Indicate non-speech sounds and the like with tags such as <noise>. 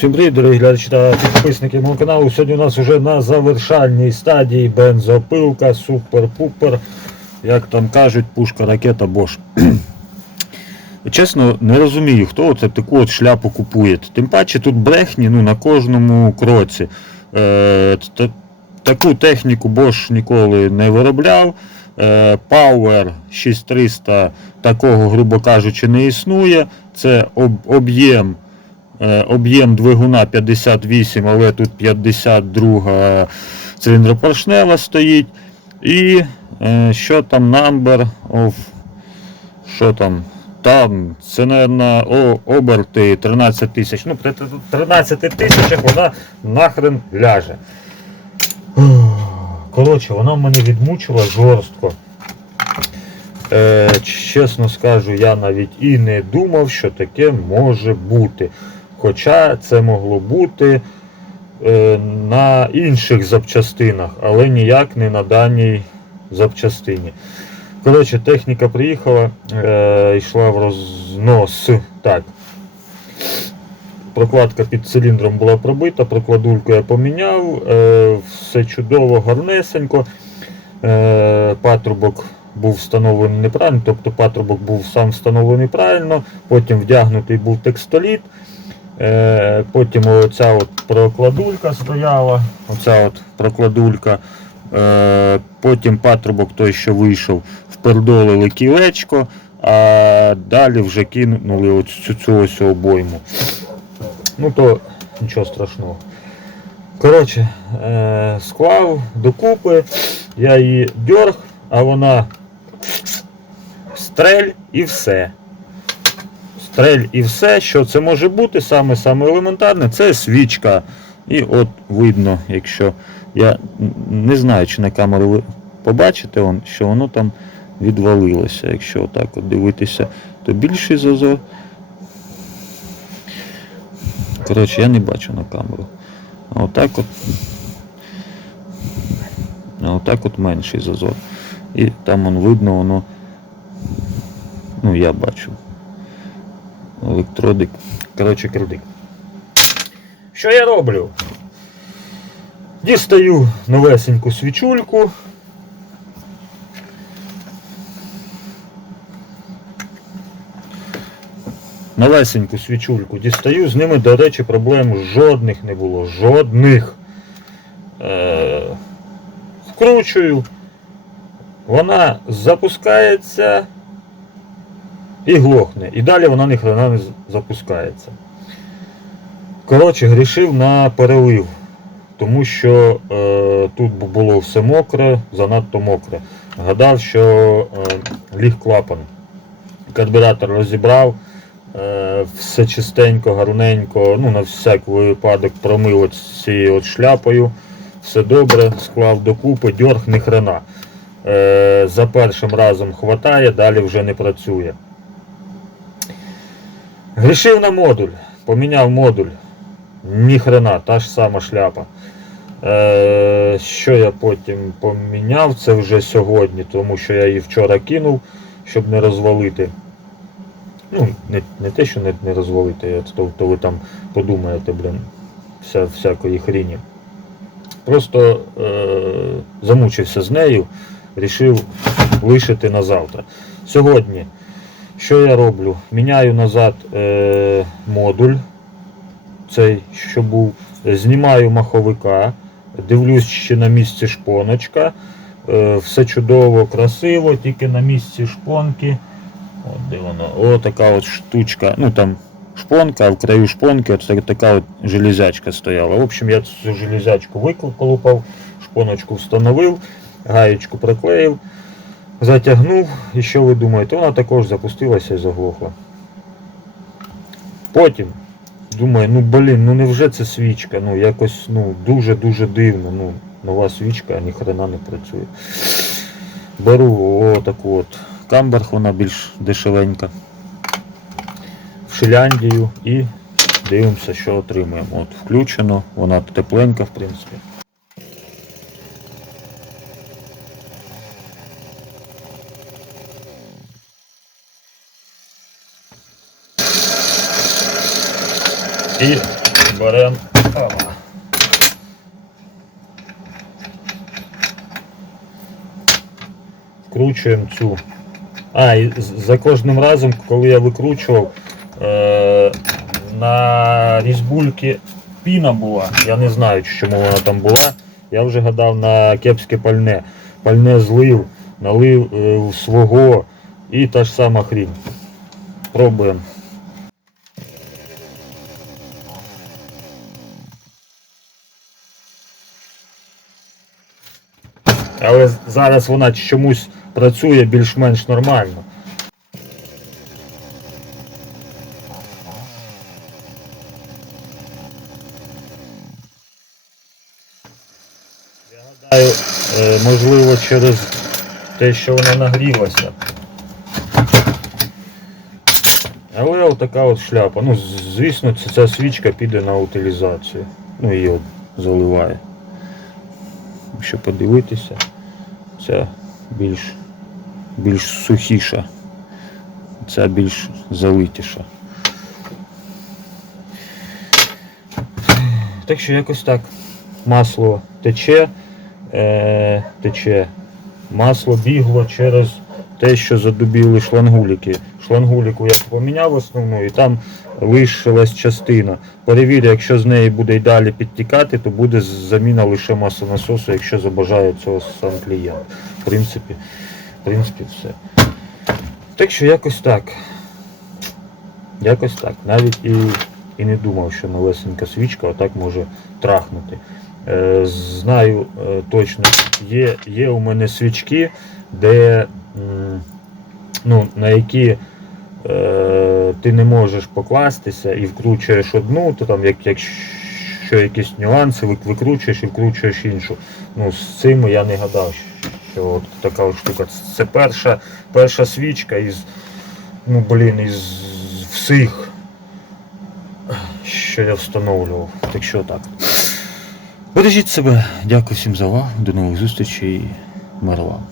Всім привіт, дорогі глядачі та підписники мого каналу. Сьогодні у нас вже на завершальній стадії бензопилка, супер-пупер. Як там кажуть, пушка, ракета, бош. <clears throat> Чесно, не розумію, хто оце таку от шляпу купує. Тим паче тут брехні ну, на кожному кроці. Е, та- таку техніку Bosch ніколи не виробляв. Е, Power 6300 такого, грубо кажучи, не існує. Це об- об'єм Об'єм двигуна 58, але тут 52 циліндропоршнева стоїть. І е, що там number of. Що там? Там, це, мабуть, оберти 13 тисяч. Ну, при 13 тисячах вона нахрен ляже. Коротше, вона мене відмучила жорстко. Е, чесно скажу, я навіть і не думав, що таке може бути. Хоча це могло бути е, на інших запчастинах, але ніяк не на даній запчастині. Коротше, техніка приїхала, е, йшла в рознос. Так. Прокладка під циліндром була пробита, прокладульку я поміняв, е, все чудово, гарнесенько. Е, патрубок був встановлений неправильно, тобто патрубок був сам встановлений правильно, потім вдягнутий був текстоліт. Е, Потім оця от прокладулька стояла, оця от прокладулька. Е, Потім патрубок той, що вийшов, впердолили кілечко, а далі вже кинули от цю, цю ось обойму. Ну то нічого страшного. Коротше, е, склав докупи, я її дьорг, а вона стрель і все стрель і все, що це може бути, саме саме елементарне, це свічка. І от видно, якщо я не знаю, чи на камеру ви побачите, он, що воно там відвалилося. Якщо отак от дивитися, то більший зазор. Коротше, я не бачу на камеру. А отак от. А отак от менший зазор. І там он видно, воно. Ну, я бачу електродик. Коротше, кредик. Що я роблю? Дістаю новесеньку свічульку. Новесеньку свічульку дістаю, з ними, до речі, проблем жодних не було. Жодних. Е- вкручую. Вона запускається і глохне. І далі вона ніхрена не запускається. Коротше, грішив на перелив, тому що е, тут було все мокре, занадто мокре. Гадав, що е, ліг клапан. Карбюратор розібрав, е, все чистенько, гарненько, ну на всяк випадок промив от цією от шляпою. Все добре, склав докупи, дьорг ні хрена. Е, за першим разом хватає, далі вже не працює. Грішив на модуль, поміняв модуль. Ніхрена, та ж сама шляпа. Е, що я потім поміняв, це вже сьогодні, тому що я її вчора кинув, щоб не розвалити. Ну, не, не те, що не, не розвалити, то, то ви там подумаєте, блін, вся, всякої хріні. Просто е, замучився з нею, рішив лишити на завтра. Сьогодні що я роблю? Міняю назад е, модуль, цей, що був, знімаю маховика, дивлюсь, чи на місці шпоночка. Е, все чудово, красиво, тільки на місці шпонки. От де воно. О, така от штучка. Ну там шпонка, а в краю шпонки от така от железячка стояла. В общем, я цю железячку виколупав, шпоночку встановив, гаєчку приклеїв. Затягнув, і що ви думаєте, вона також запустилася і заглохла. Потім думаю, ну блін, ну невже це свічка? Ну якось ну дуже-дуже дивно. Ну, нова свічка, а ніхрена не працює. Беру отаку от камберг, вона більш дешевенька. В Шиляндію і дивимося, що отримуємо. От включено, вона тепленька, в принципі. І Беремо. Вкручуємо цю. А, і за кожним разом, коли я викручував, е- на різьбульки піна була. Я не знаю, чому вона там була. Я вже гадав на кепське пальне. Пальне злив, налив е, свого і та ж сама хрінь. Пробуємо. Але зараз вона чомусь працює більш-менш нормально. Е, можливо, через те, що вона нагрілася. Але отака от шляпа. Ну, звісно, ця свічка піде на утилізацію. Ну, її от заливає. Якщо подивитися, ця більш, більш сухіша, ця більш залитіша. Так що якось так. Масло тече, е, тече. Масло бігло через те, що задубіли шлангуліки. Шлангуліку я поміняв основну і там лишилась частина. Перевірю, якщо з неї буде й далі підтікати, то буде заміна лише маслонасосу, якщо забажає цього сам клієнт. В принципі, в принципі, все. Так що якось так. Якось так. Навіть і, і не думав, що новесенька свічка отак може трахнути. Е, знаю е, точно, є, є у мене свічки, де, ну, на які е, ти не можеш покластися і вкручуєш одну, то там, як, якщо якісь нюанси, викручуєш і вкручуєш іншу. Ну, з цим я не гадав, що от така от штука. Це перша, перша свічка із, ну блін, із всіх, що я встановлював. Так що так. Бережіть себе, дякую всім за увагу, до нових зустрічей, мир вам.